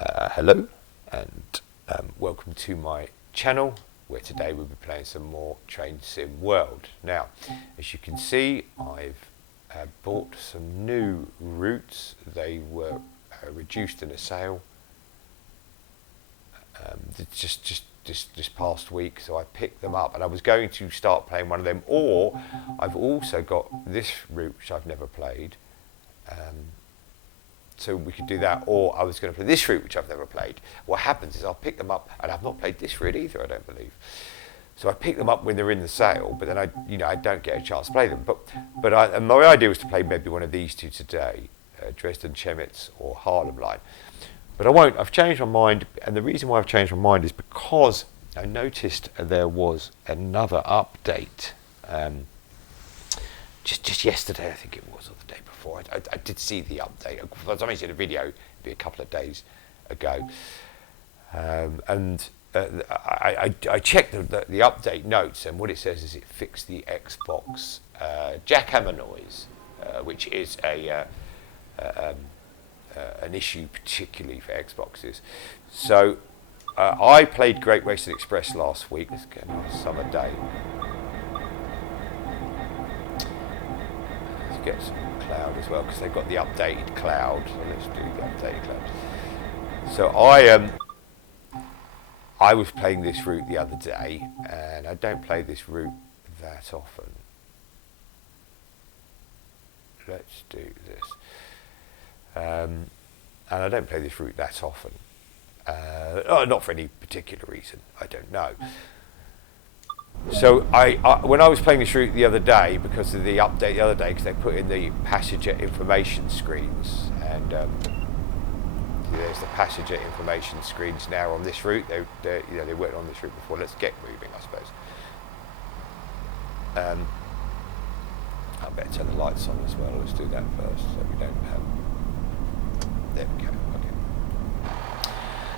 Hello and welcome to my channel, where today we'll be playing some more Train Sim World. Now, as you can see, I've bought some new routes. They were reduced in a sale just this past week, so I picked them up and I was going to start playing one of them, or I've also got this route which I've never played. So we could do that, or I was going to play this route which I've never played. What happens is I'll pick them up, and I've not played this route either, I don't believe. So I pick them up when they're in the sale, but then I don't get a chance to play them. But my idea was to play maybe one of these two today, Dresden Chemnitz or Harlem Line. But I won't. I've changed my mind, and the reason why I've changed my mind is because I noticed there was another update. Just yesterday, I think it was, or the day before. I did see the update. I was only seeing a video, maybe a couple of days ago, and I checked the update notes, and what it says is it fixed the Xbox jackhammer noise, which is an issue particularly for Xboxes. So I played Great Western Express last week. Let's get a nice summer day. Get some cloud as well, because they've got the updated cloud. So let's do the updated cloud. So I was playing this route the other day, and I don't play this route that often. Let's do this. And I don't play this route that often. Not for any particular reason. I don't know. So when I was playing this route the other day, because of the update the other day, because they put in the passenger information screens, and there's the passenger information screens now on this route. They weren't on this route before. Let's get moving, I suppose. I better turn the lights on as well. Let's do that first, so we don't have. There we go.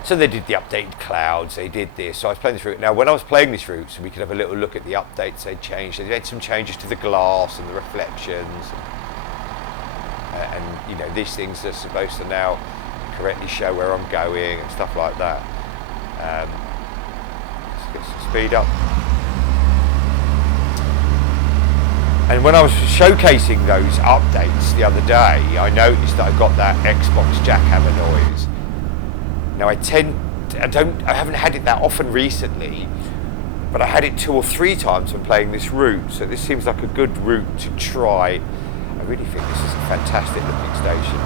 So they did the updated clouds, they did this, so I was playing this route. Now when I was playing this route, so we could have a little look at the updates they'd changed. They made some changes to the glass and the reflections. And these things are supposed to now correctly show where I'm going and stuff like that. Let's get some speed up. And when I was showcasing those updates the other day, I noticed that I got that Xbox jackhammer noise. Now I haven't had it that often recently, but I had it 2 or 3 times when playing this route, so this seems like a good route to try. I really think this is a fantastic looking station.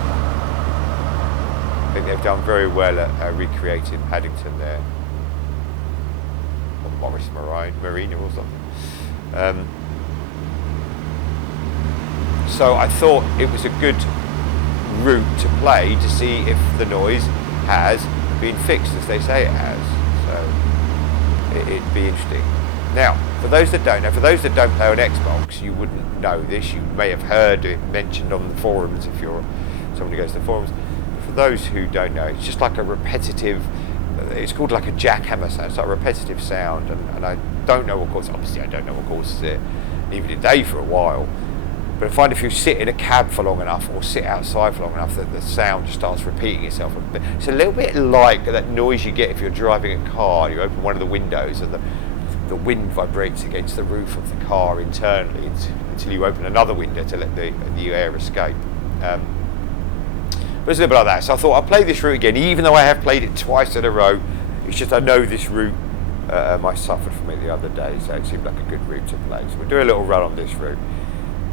I think they've done very well at recreating Paddington there, or Morris Marina or something. So I thought it was a good route to play to see if the noise has been fixed as they say it has. So it'd be interesting. Now, for those that don't know, for those that don't play on Xbox, you wouldn't know this. You may have heard it mentioned on the forums if you're someone who goes to the forums. For those who don't know, it's just like a repetitive. It's called like a jackhammer sound. It's like a repetitive sound, and I don't know what causes. Obviously, I don't know what causes it. Even today for a while. But I find if you sit in a cab for long enough, or sit outside for long enough, that the sound just starts repeating itself. It's a little bit like that noise you get if you're driving a car. You open one of the windows and the wind vibrates against the roof of the car internally until you open another window to let the air escape. But it's a little bit like that. So I thought I'll play this route again, even though I have played it twice in a row. It's just I know this route. I suffered from it the other day, so it seemed like a good route to play. So we'll do a little run on this route.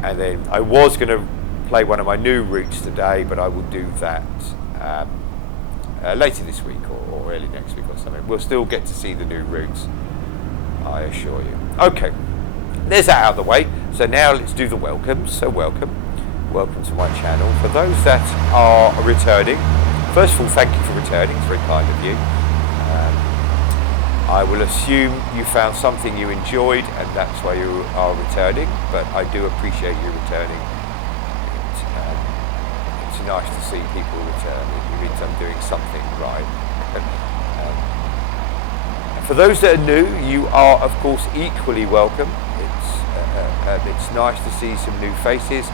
And then I was going to play one of my new routes today, but I will do that later this week or early next week or something. We'll still get to see the new routes, I assure you. Okay, there's that out of the way. So now let's do the welcomes. So welcome to my channel. For those that are returning, first of all, thank you for returning. It's very kind of you. I will assume you found something you enjoyed, and that's why you are returning, but I do appreciate you returning. It's nice to see people return. It means I'm doing something right. For those that are new, you are, of course, equally welcome. It's nice to see some new faces.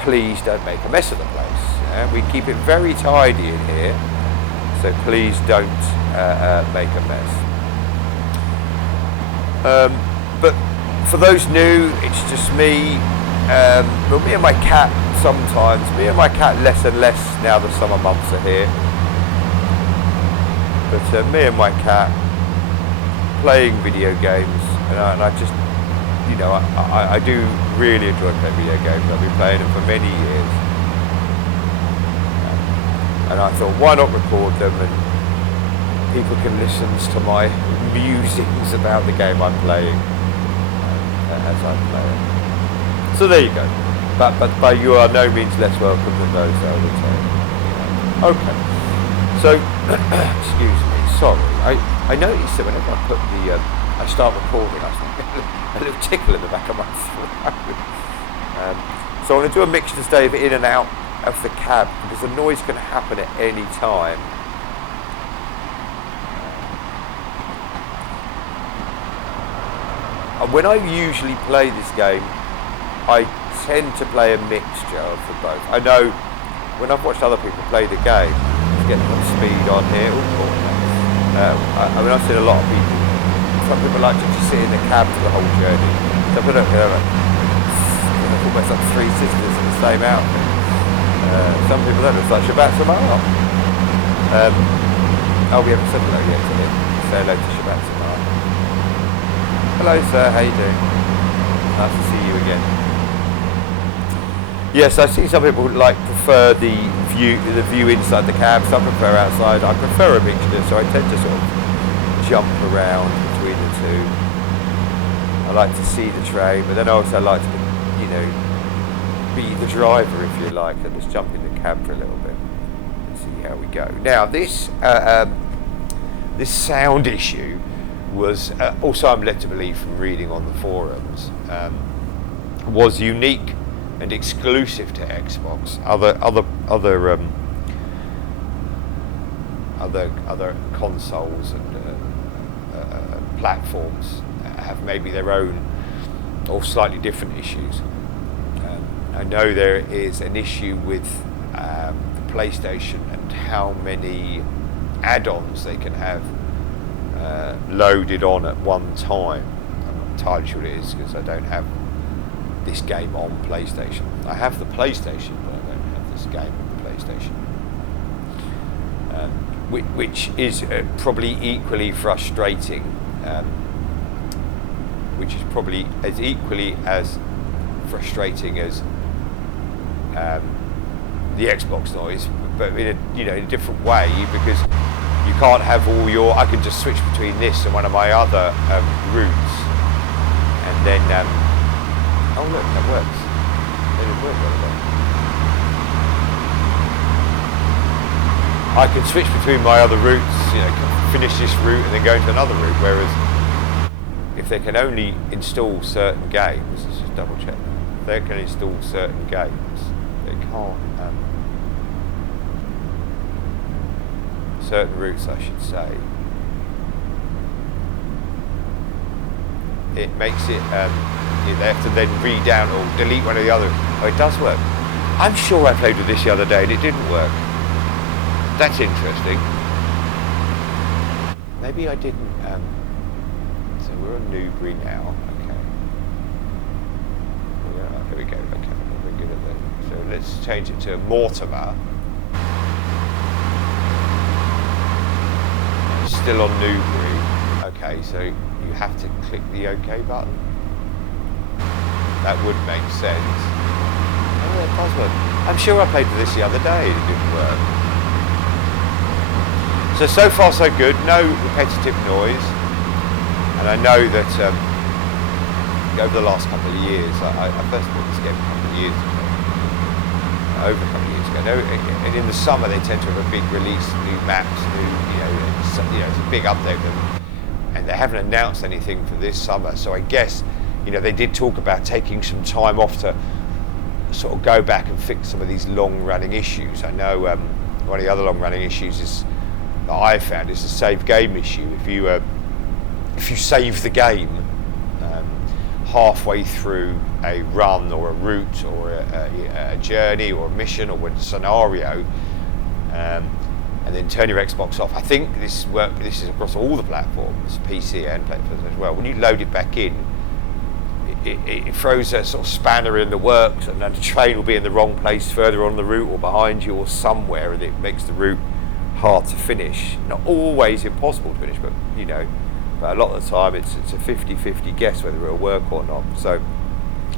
Please don't make a mess of the place. We keep it very tidy in here. So please don't make a mess. But for those new, it's just me. Well, me and my cat sometimes. Me and my cat less and less now the summer months are here. But me and my cat playing video games, and I just, you know, I do really enjoy playing video games. I've been playing them for many years. And I thought, why not record them, and people can listen to my musings about the game I'm playing as I play it. So there you go. But you are no means less welcome than those that I retain. Okay. So, excuse me, sorry. I noticed that whenever I put I start recording, I get a little tickle in the back of my throat. So I'm going to do a mixture today of in and out of the cab, because the noise can happen at any time. And when I usually play this game, I tend to play a mixture of the both. I know when I've watched other people play the game, it's getting a lot of speed on here. I mean, I've seen a lot of people. Some people like to just sit in the cab for the whole journey. So I don't know, almost like three sisters in the same outfit. Some people don't look like Shabbat Samar. Oh, we haven't said hello yet to him. Say hello to Shabbat Samar. Hello, sir. How you doing? Nice to see you again. Yes, I see some people prefer the view inside the cab. Some prefer outside. I prefer a mixture, so I tend to sort of jump around between the two. I like to see the train, but then I also like to, you know, be the driver, if you like, and just jump in the cab for a little bit and see how we go. Now, this sound issue was also, I'm led to believe from reading on the forums, was unique and exclusive to Xbox. Other consoles and platforms have maybe their own or slightly different issues. I know there is an issue with the PlayStation and how many add-ons they can have loaded on at one time. I'm not entirely sure what it is, because I don't have this game on PlayStation. I have the PlayStation, but I don't have this game on PlayStation. Which is probably equally frustrating, which is probably as equally as frustrating as the Xbox noise, but in a different way, because you can't have all your. I can just switch between this and one of my other routes, and then oh look, that works. It didn't work very well. I can switch between my other routes, you know, finish this route and then go into another route. Whereas if they can only install certain games, let's just double check. If they can install certain games, they can't. Certain routes, I should say. It makes it. They have to then re-down or delete one of the other. Oh, it does work. I'm sure I played with this the other day and it didn't work. That's interesting. Maybe I didn't. So we're on Newbury now. Okay. Yeah, there we go. Okay, we're good at that. So let's change it to Mortimer. Still on Newbury. Okay, so you have to click the OK button. That would make sense. Oh, that does work. I'm sure I played with this the other day and it didn't work. So far so good. No repetitive noise. And I know that over the last couple of years, I first bought this game a couple of years ago. Over a couple of years ago. And in the summer they tend to have a big release, new maps, it's a big update, and they haven't announced anything for this summer. So I guess, they did talk about taking some time off to sort of go back and fix some of these long-running issues. I know one of the other long-running issues that I've found is the save game issue. If you save the game halfway through a run or a route or a journey or a mission or a scenario, and then turn your Xbox off. I think this is across all the platforms, PC and platforms as well. When you load it back in, it throws a sort of spanner in the works, and then the train will be in the wrong place further on the route or behind you or somewhere, and it makes the route hard to finish. Not always impossible to finish, but but a lot of the time it's a 50-50 guess whether it'll work or not. So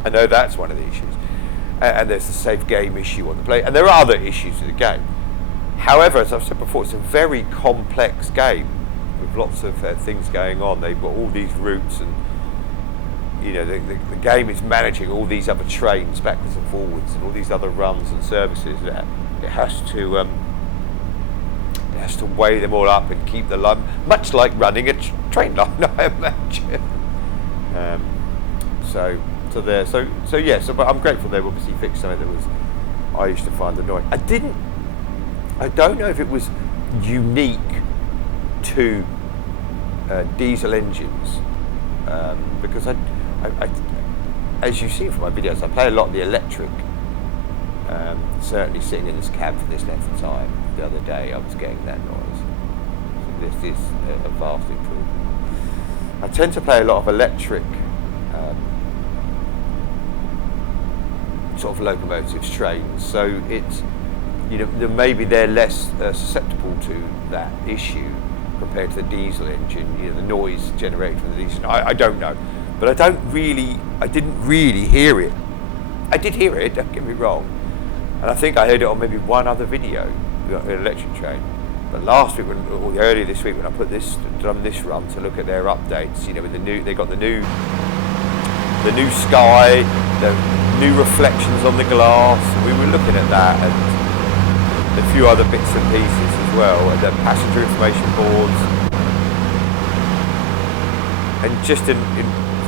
I know that's one of the issues. And there's the save game issue on the play, and there are other issues with the game. However, as I've said before, it's a very complex game with lots of things going on. They've got all these routes, and the game is managing all these other trains backwards and forwards, and all these other runs and services. It has to weigh them all up and keep the line, much like running a train line, I imagine. But I'm grateful they've obviously fixed something that I used to find annoying. I don't know if it was unique to diesel engines, because I, as you see from my videos, I play a lot of the electric. Certainly sitting in this cab for this length of time, the other day I was getting that noise. So this is a vast improvement. I tend to play a lot of electric sort of locomotives, trains, so it's maybe they're less susceptible to that issue compared to the diesel engine, the noise generated from the diesel. I don't know, but I didn't really hear it. I did hear it, don't get me wrong, and I think I heard it on maybe one other video, an electric train. But last week, or earlier this week, when I done this run to look at their updates, with they got the new sky, the new reflections on the glass. We were looking at that, and a few other bits and pieces as well, and the passenger information boards, and just in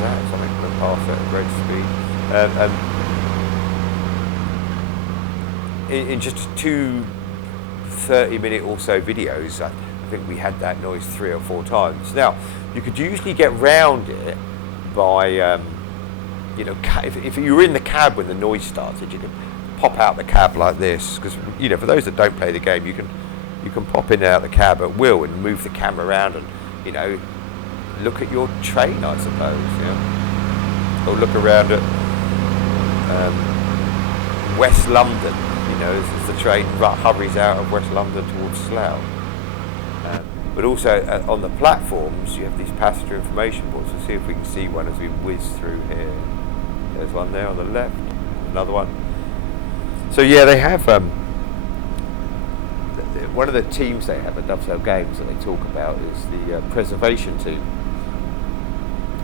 that something going to pass at a great speed. In just 2 30-minute or so videos, I think we had that noise 3 or 4 times. Now, you could usually get round it by, if you were in the cab when the noise started, you could pop out the cab like this, because for those that don't play the game, you can pop in and out the cab at will and move the camera around and look at your train, I suppose, or look around at West London, as the train hurries out of West London towards Slough. But also on the platforms, you have these passenger information boards. We'll see if we can see one as we whiz through here. There's one there on the left, another one. So yeah, they have one of the teams they have at Dovetail Games that they talk about is the preservation team.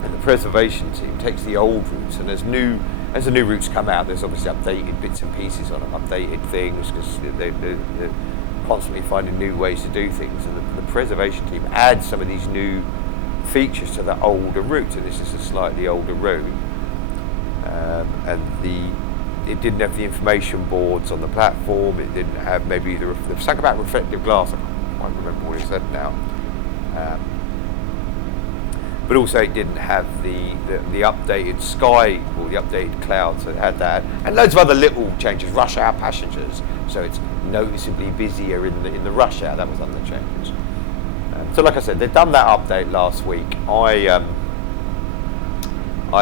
And the preservation team takes the old routes, and as the new routes come out, there's obviously updated bits and pieces on them, updated things, because they're constantly finding new ways to do things. And the preservation team adds some of these new features to the older routes, and this is a slightly older route. It didn't have the information boards on the platform. It didn't have maybe there's something about reflective glass. I can't remember what it said now. But also it didn't have the updated sky or the updated clouds. So it had that, and loads of other little changes. Rush hour passengers, so it's noticeably busier in the rush hour. That was under changes. So like I said, they've done that update last week. I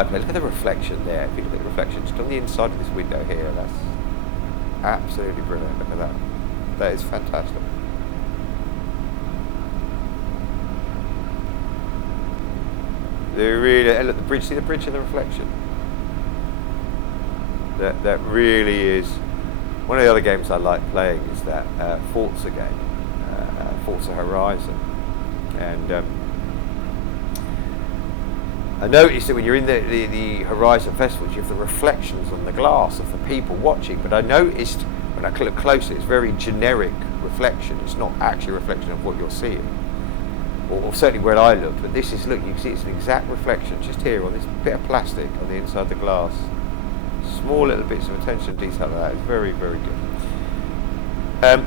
played. Look at the reflection there. If you look at the reflection just on the inside of this window here, that's absolutely brilliant. Look at that. That is fantastic. Look, the bridge. See the bridge and the reflection. That really is one of the other games I like playing. Is that Forza game, Forza Horizon, and I noticed that when you're in the Horizon Festivals, you have the reflections on the glass of the people watching. But I noticed when I look closer, it's very generic reflection. It's not actually a reflection of what you're seeing. Or certainly where I looked, but this is, look, you can see it's an exact reflection just here on this bit of plastic on the inside of the glass. Small little bits of attention to detail like that. It's very, very good.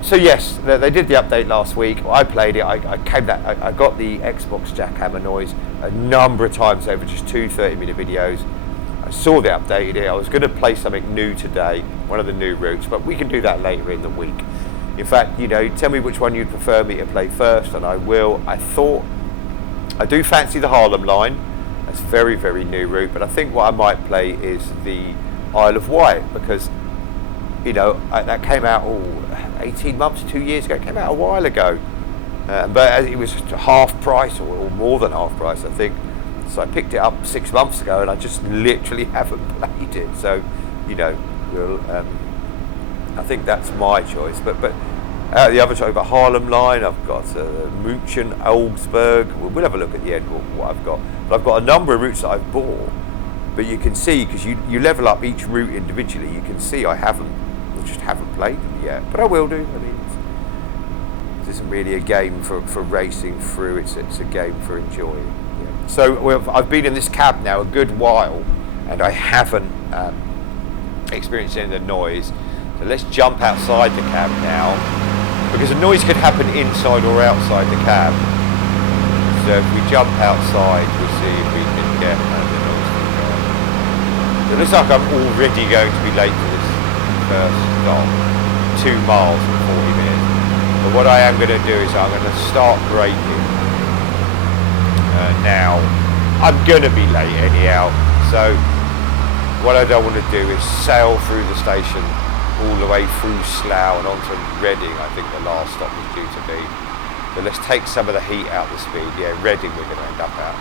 So yes, they did the update last week. I played it. I got the Xbox jackhammer noise a number of times over just 2 30-minute videos. I saw they updated it. I was going to play something new today, one of the new routes, but we can do that later in the week. In fact, you know, tell me which one you'd prefer me to play first, and I will. I do fancy the Harlem line. That's a very, very new route, but I think what I might play is the Isle of Wight, because, you know, that came out 18 months, 2 years ago. It came out a while ago, but it was half price, or more than half price, I think. So I picked it up 6 months ago, and I just literally haven't played it. So, you know, I think that's my choice. But the other choice, I've got Harlem Line, I've got Moochen, Augsburg. We'll have a look at the end what I've got. But I've got a number of routes that I've bought. But you can see, because you level up each route individually, you can see I just haven't played them yet. But I will do. I mean, this isn't really a game for racing through. It's a game for enjoying. Yeah. So I've been in this cab now a good while, and I haven't experienced any of the noise. So let's jump outside the cab now, because the noise could happen inside or outside the cab. So if we jump outside, we'll see if we can get the noise from there. So it looks like I'm already going to be late for this first stop, 2 miles in 40 minutes. But what I am going to do is I'm going to start braking now. I'm going to be late anyhow, so what I don't want to do is sail through the station all the way through Slough and onto Reading. I think the last stop was due to be. So let's take some of the heat out of the speed. Yeah, Reading we're going to end up at.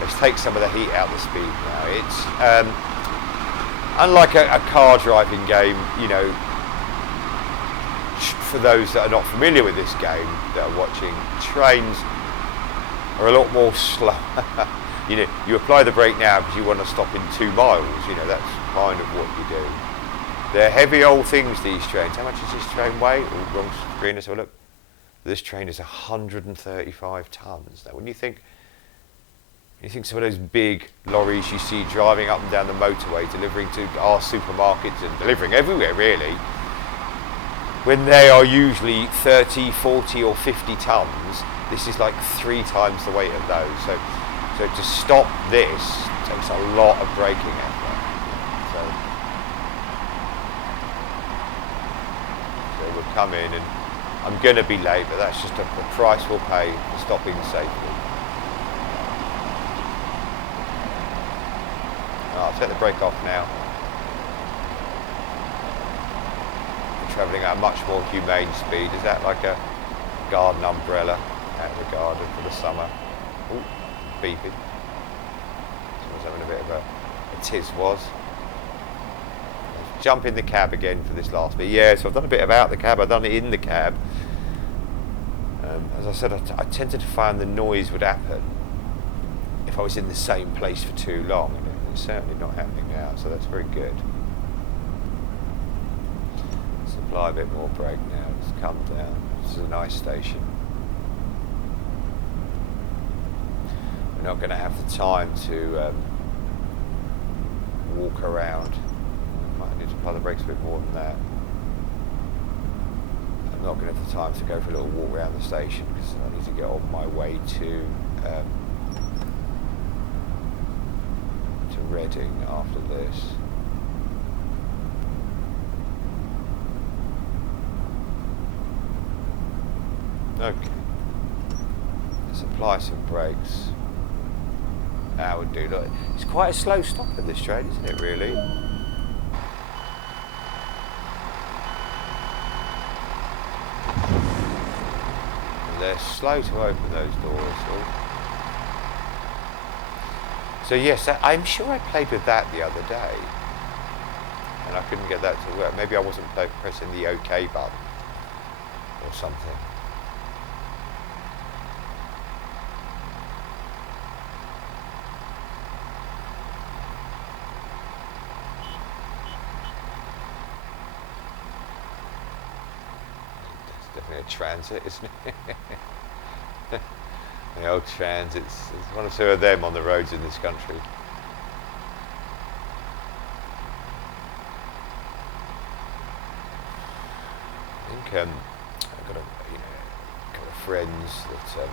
Let's take some of the heat out of the speed now. It's unlike a car driving game, you know, for those that are not familiar with this game that are watching, trains are a lot more slow. You know, you apply the brake now because you want to stop in 2 miles. You know, that's kind of what you do. They're heavy old things, these trains. How much does this train weigh? Oh, wrong screen, let's have a look. This train is 135 tons. Now, when you think some of those big lorries you see driving up and down the motorway, delivering to our supermarkets and delivering everywhere, really, when they are usually 30, 40 or 50 tons, this is like 3 times the weight of those. So to stop this takes a lot of braking effort. So we'll come in, and I'm going to be late, but that's just a price we'll pay for stopping safely. I'll take the brake off now. We're travelling at a much more humane speed. Is that like a garden umbrella out of the garden for the summer? Ooh, beeping. Someone's having a bit of a tiz was. Let's jump in the cab again for this last bit. Yeah, so I've done a bit about the cab. I've done it in the cab. As I said, I tended to find the noise would happen if I was in the same place for too long. It's certainly not happening now, so that's very good. Let's apply a bit more brake now. Let's come down. This is a nice station. We're not going to have the time to walk around. Might need to apply the brakes a bit more than that. I'm not going to have the time to go for a little walk around the station because I need to get on my way to Reading after this. Okay. Let's apply some brakes. That would do. Look, it's quite a slow stop in this train, isn't it, really? And they're slow to open those doors. So yes, I'm sure I played with that the other day, and I couldn't get that to work. Maybe I wasn't pressing the OK button or something. It's definitely a transit, isn't it? The old transits, there's one or two of them on the roads in this country. I think I've got a couple of friends that are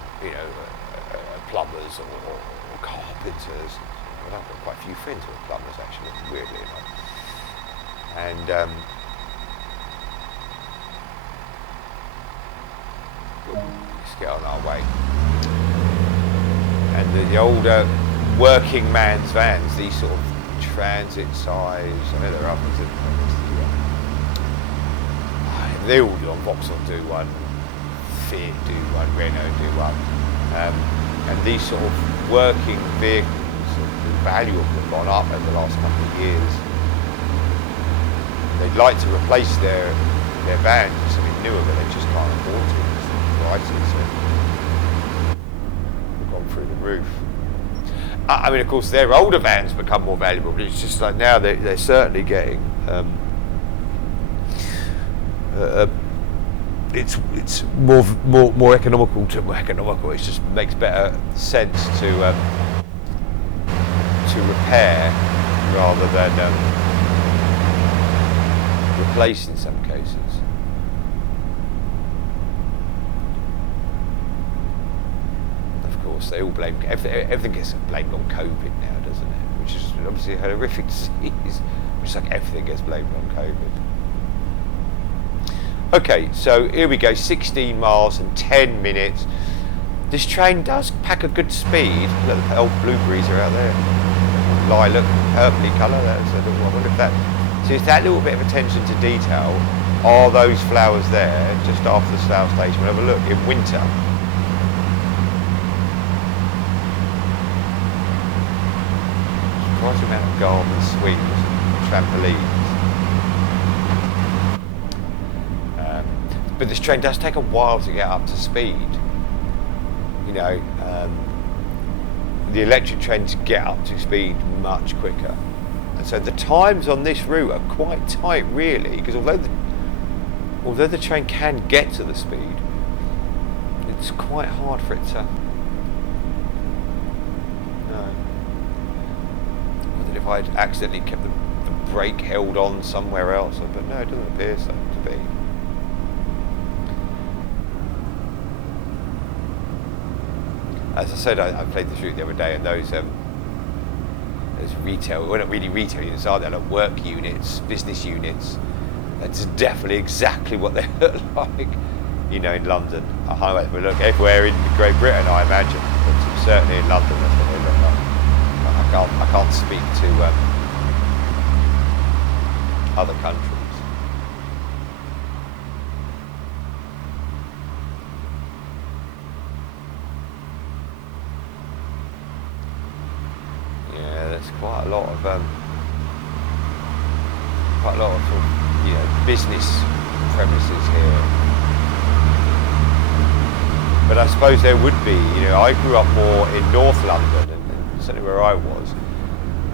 plumbers or carpenters. Well, I've got quite a few friends who are plumbers, actually, weirdly enough. And let's get on our way. And the older working man's vans, these sort of transit size, I know there are others that they all do one, Vauxhall do one, Fiat do one, Renault do one, and these sort of working vehicles, the value of them have gone up over the last couple of years. They'd like to replace their vans with something newer, but they just can't afford to because the prices have gone through the roof. I mean, of course, their older vans become more valuable, but it's just like now they're certainly getting. It's more economical economical. It just makes better sense to repair rather than replace in some cases. They all blame everything gets blamed on COVID now, doesn't it? Which is obviously a horrific disease, which is like everything gets blamed on COVID. Okay, so here we go, 16 miles and 10 minutes. This train does pack a good speed. Look, the old blueberries are out there. Lilac, purpley colour. I wonder if that. So it's that little bit of attention to detail. Are those flowers there just after the Slough station? We'll have a look in winter. Quite a amount of garden swings, trampolines. But this train does take a while to get up to speed. You know, the electric trains get up to speed much quicker. And so the times on this route are quite tight, really, because although the train can get to the speed, it's quite hard for it to. If I'd accidentally kept the brake held on somewhere else, but no, it doesn't appear so to be. As I said, I played this route the other day, and those retail, well, not really retail units, are they? Like work units, business units. That's definitely exactly what they look like, you know, in London. They look everywhere in Great Britain, I imagine, but certainly in London, that's what they look like. I can't speak to other countries. Yeah, there's quite a lot of you know, business premises here. But I suppose there would be. You know, I grew up more in North London, and certainly where I was.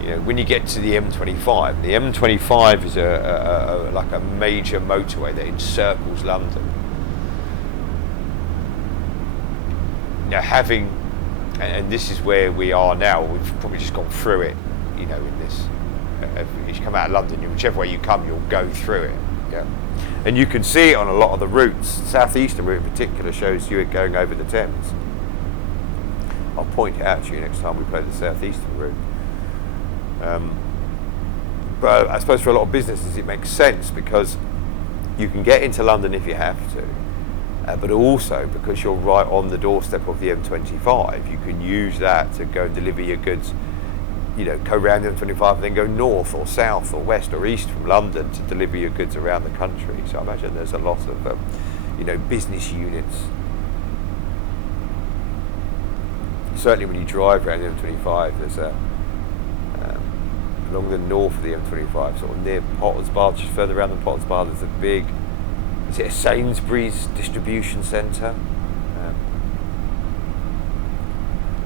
You know, when you get to the M25, the M25 is like a major motorway that encircles London. Now, and this is where we are now. We've probably just gone through it. You know, in this, if you come out of London, whichever way you come, you'll go through it. Yeah, and you can see it on a lot of the routes. Southeastern route in particular shows you it going over the Thames. I'll point it out to you next time we play the Southeastern route. But I suppose for a lot of businesses it makes sense because you can get into London if you have to, but also because you're right on the doorstep of the M25, you can use that to go and deliver your goods. You know, go around the M25 and then go north or south or west or east from London to deliver your goods around the country. So I imagine there's a lot of, you know, business units. Certainly when you drive around the M25, there's along the north of the M25, sort of near Potter's Bar, just further around than Potter's Bar, there's a big, is it a Sainsbury's distribution centre?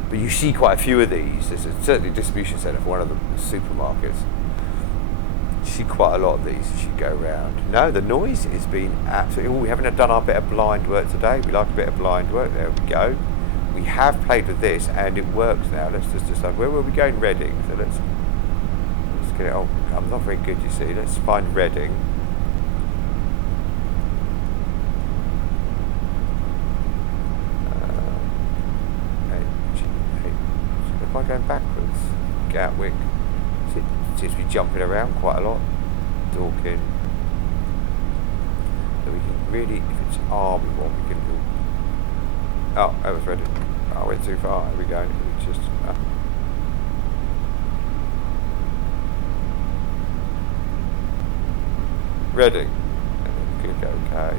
But you see quite a few of these. There's certainly a distribution centre for one of the supermarkets. You see quite a lot of these as you go around. No, the noise has been absolutely. We haven't done our bit of blind work today. We like a bit of blind work. There we go. We have played with this and it works now. Let's just decide where were we going? Reading. So let's get it. Oh, I'm not very good. You see. Let's find Reading. Am I going backwards? Gatwick. Seems to be jumping around quite a lot. Dorking. So we can really, if it's army one, we can do. Oh, that was Reading. I went too far. Here we go. It's just. Reading. And then click OK.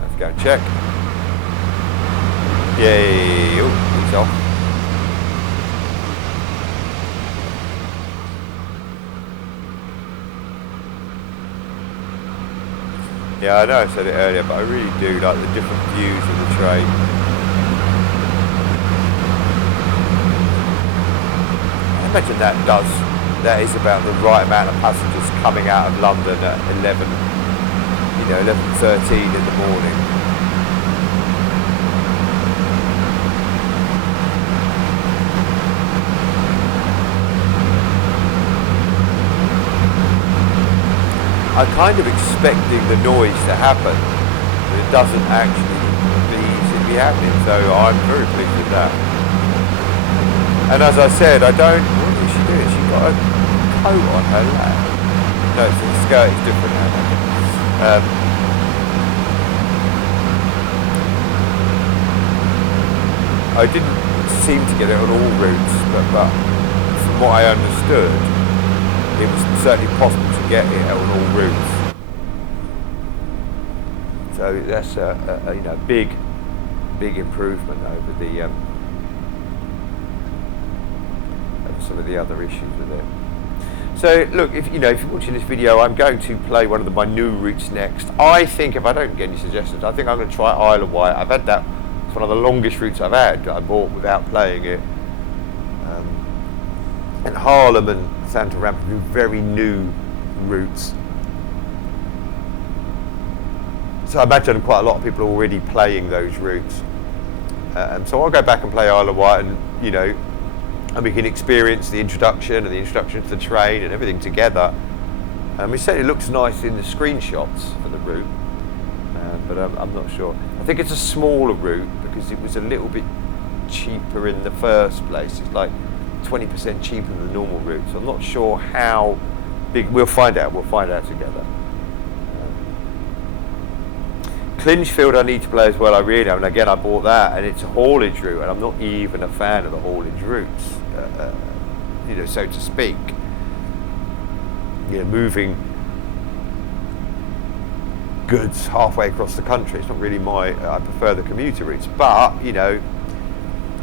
Let's go and check. Yay! Oh, it's off. Yeah, I know I said it earlier, but I really do like the different views of the train. I imagine that is about the right amount of passengers coming out of London at 11:13 in the morning. I'm kind of expecting the noise to happen, but it doesn't actually be happening, so I'm very pleased with that. And as I said, what is she doing? She's got a coat on her lap. No, so the skirt is different now. I didn't seem to get it on all routes, but from what I understood, it was certainly possible to get it on all routes. So that's a big improvement over the some of the other issues with it. So look, if you're watching this video, I'm going to play one of my new routes next. I think if I don't get any suggestions, I think I'm going to try Isle of Wight. I've had that. It's one of the longest routes I've had that I bought without playing it. And Harlem and Santa Ramp are very new routes. So I imagine quite a lot of people are already playing those routes. So I'll go back and play Isle of Wight, and we can experience the introduction to the train and everything together. It certainly looks nice in the screenshots for the route, but I'm not sure. I think it's a smaller route because it was a little bit cheaper in the first place. It's like 20% cheaper than the normal route, so I'm not sure how big. We'll find out together. Clinchfield I need to play as well. I really am, and again I bought that, and it's a haulage route, and I'm not even a fan of the haulage routes, so to speak. Moving goods halfway across the country, it's not really I prefer the commuter routes, but it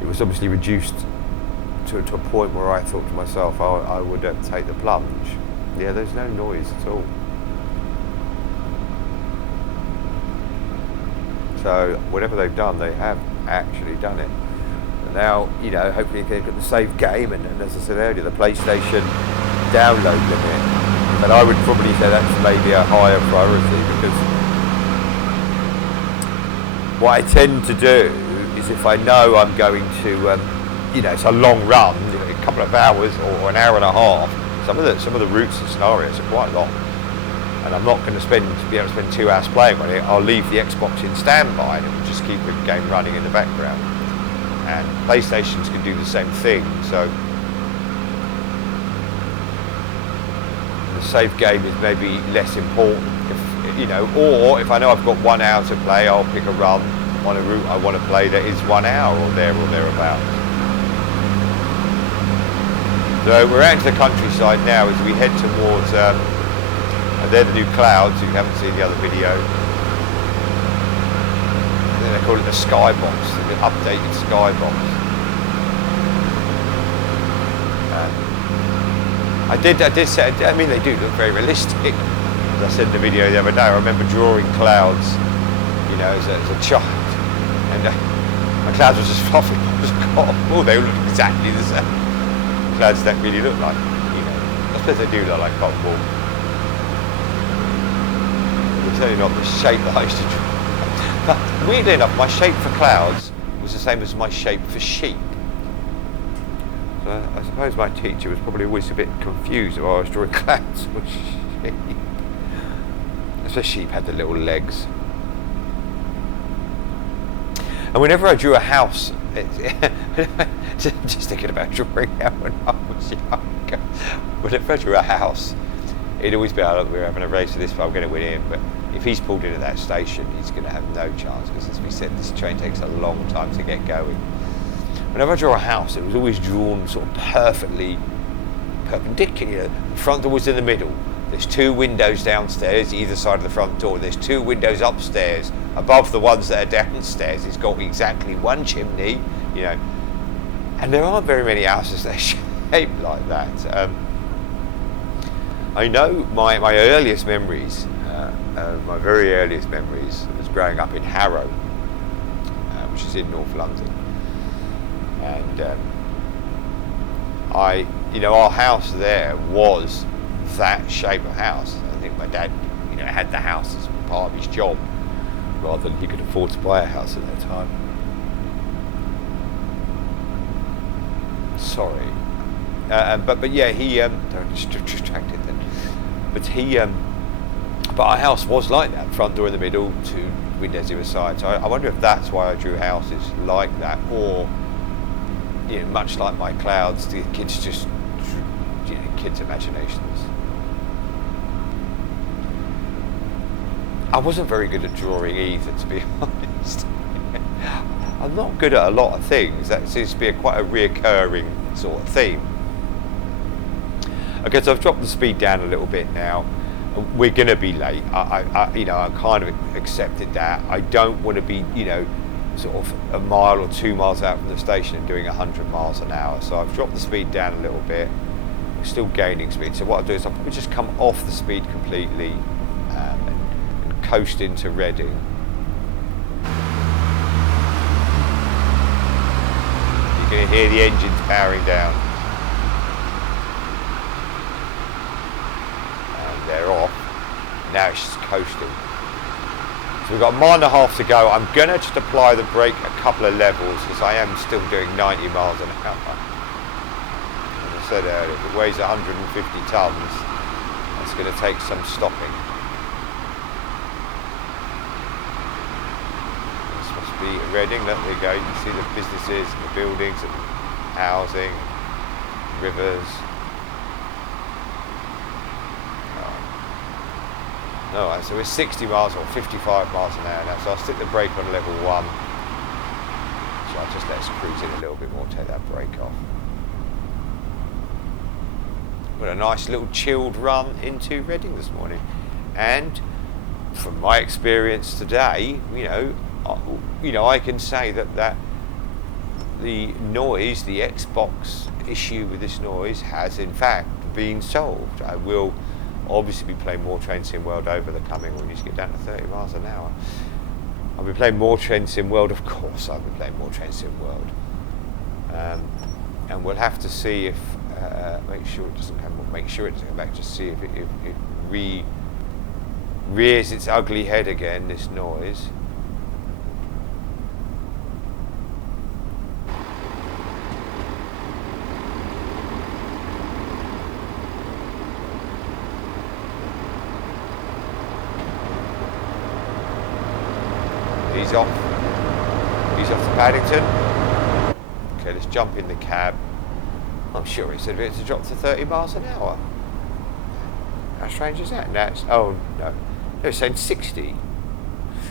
was obviously reduced to a point where I thought to myself I would take the plunge. Yeah, there's no noise at all. So whatever they've done, they have actually done it. And now, hopefully you can get the save game and as I said earlier, the PlayStation download limit. But I would probably say that's maybe a higher priority, because what I tend to do is if I know I'm going to it's a long run, a couple of hours or an hour and a half. Some of the routes and scenarios are quite long, and I'm not going to be able to spend 2 hours playing on it. I'll leave the Xbox in standby, and it will just keep the game running in the background. And PlayStations can do the same thing. So the save game is maybe less important. Or if I know I've got 1 hour to play, I'll pick a run on a route I want to play that is 1 hour or thereabouts. So we're out into the countryside now as we head towards, and they're the new clouds, if you haven't seen the other video. I think they call it the skybox, the updated skybox. They do look very realistic. As I said in the video the other day, I remember drawing clouds, as a child, and my clouds were just fluffy. They all look exactly the same. Clouds don't really look like, I suppose they do look like cotton wool. It's certainly not the shape that I used to draw. But weirdly enough, my shape for clouds was the same as my shape for sheep. So I suppose my teacher was probably always a bit confused while I was drawing clouds for sheep. So sheep had the little legs. And whenever I drew a house, just thinking about drawing out when I was younger. Whenever I drew a house, it'd always be, we're having a race for this, but I'm going to win it. But if he's pulled in at that station, he's going to have no chance, because as we said, this train takes a long time to get going. Whenever I draw a house, it was always drawn sort of perfectly perpendicular. The front door was in the middle. There's 2 windows downstairs, either side of the front door. There's 2 windows upstairs, above the ones that are downstairs. It's got exactly 1 chimney, you know. And there aren't very many houses that are shaped like that. I know my earliest memories, my very earliest memories was growing up in Harrow, which is in North London. And our house there was that shape of house. I think my dad, had the house as part of his job, rather than he could afford to buy a house at that time. Sorry, but yeah, he distracted then. But our house was like that: front door in the middle, 2 windows either side. So I wonder if that's why I drew houses like that, or much like my clouds, the kids just kids' imaginations. I wasn't very good at drawing either, to be honest. I'm not good at a lot of things. That seems to be quite a reoccurring sort of theme. Okay, so I've dropped the speed down a little bit now. We're going to be late. I kind of accepted that. I don't want to be, sort of a mile or 2 miles out from the station and doing 100 miles an hour. So I've dropped the speed down a little bit. We're still gaining speed. So what I'll do is I'll probably just come off the speed completely and coast into Reading. You're going to hear the engines powering down. And they're off. Now it's just coasting. So we've got a mile and a half to go. I'm going to just apply the brake a couple of levels, because I am still doing 90 miles an hour. As I said earlier, if it weighs 150 tons, it's going to take some stopping. This must be Reading. Look, there you go. You can see the businesses, the buildings, and housing, rivers. Alright, so we're 60 miles or 55 miles an hour now, so I'll stick the brake on level 1. So I'll just let us cruise in a little bit more, take that brake off. Got a nice little chilled run into Reading this morning. And from my experience today, I can say that the noise, the Xbox issue with this noise has in fact been solved. I will obviously be playing more Train Sim World over the coming when you get down to 30 miles an hour. I'll be playing more Train Sim World, of course I'll be playing more Train Sim World. And we'll have to see if, make sure it doesn't come back, just see if it rears its ugly head again, this noise. He's off to Paddington. Okay, let's jump in the cab. I'm sure he said it's to drop to 30 miles an hour. How strange is that? Oh no, it's saying 60.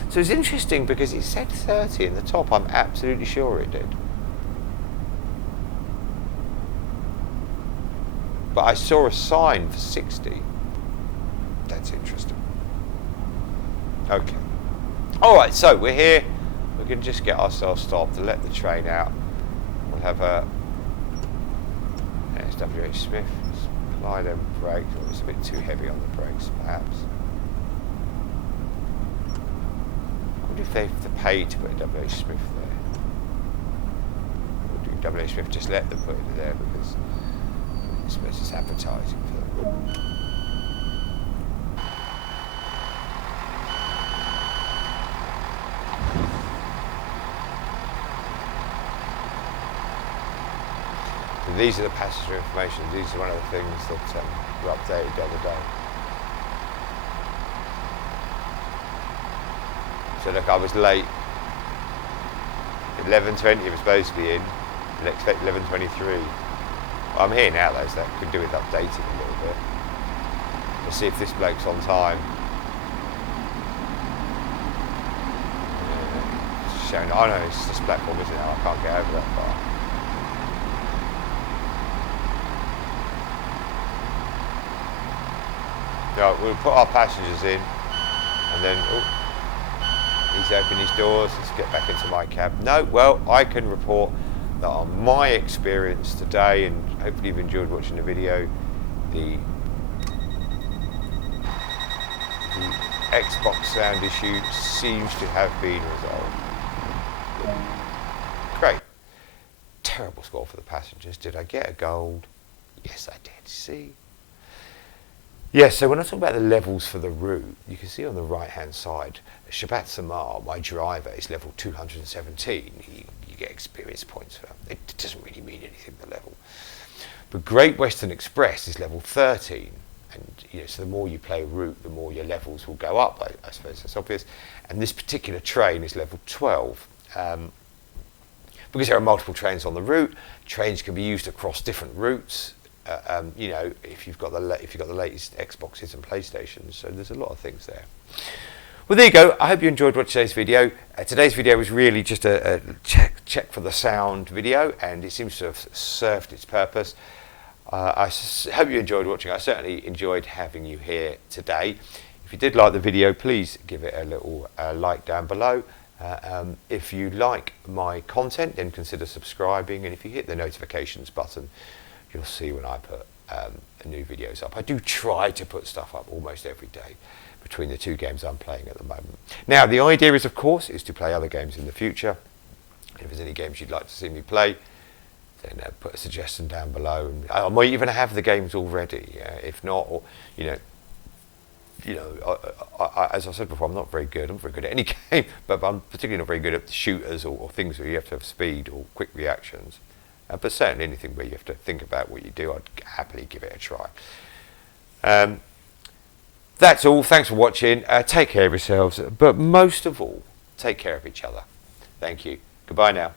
So it's interesting because it said 30 in the top. I'm absolutely sure it did. But I saw a sign for 60. That's interesting. Okay. Alright, so we're here. We can just get ourselves stopped to let the train out. We'll have a WH Smith. Apply them brakes. Oh, it's a bit too heavy on the brakes, perhaps. I wonder if they have to pay to put a WH Smith there. Or do WH Smith just let them put it there because I suppose it's advertising for them. These are the passenger information. These are one of the things that were updated the other day. So look, I was late. 11:20 was supposed to be in. I expect 11:23. Well, I'm here now though, so that could do with updating a little bit. Let's see if this bloke's on time. sound. Oh no, it's this platform, isn't it? I can't get over that bar. Right, we'll put our passengers in, and then he's opened his doors. Let's get back into my cab. No, well, I can report that on my experience today, and hopefully you've enjoyed watching the video, the Xbox sound issue seems to have been resolved. Great. Terrible score for the passengers. Did I get a gold? Yes, I did. See? Yes, so when I talk about the levels for the route, you can see on the right-hand side, Shabat Samar, my driver, is level 217. You get experience points for that. It doesn't really mean anything, the level. But Great Western Express is level 13. And so the more you play a route, the more your levels will go up, I suppose that's obvious. And this particular train is level 12. Because there are multiple trains on the route, trains can be used across different routes. If you've got the latest Xboxes and PlayStations, so there's a lot of things there. Well, there you go. I hope you enjoyed watching today's video. Today's video was really just a check for the sound video, and it seems to have served its purpose. I hope you enjoyed watching. I certainly enjoyed having you here today. If you did like the video, please give it a little like down below. If you like my content, then consider subscribing, and if you hit the notifications button, you'll see when I put new videos up. I do try to put stuff up almost every day between the two games I'm playing at the moment. Now, the idea is, of course, is to play other games in the future. If there's any games you'd like to see me play, then put a suggestion down below. And I might even have the games already. If not, or as I said before, I'm not very good. I'm very good at any game, but I'm particularly not very good at shooters or things where you have to have speed or quick reactions. But certainly anything where you have to think about what you do, I'd happily give it a try. That's all. Thanks for watching. Take care of yourselves, but most of all, take care of each other. Thank you. Goodbye now.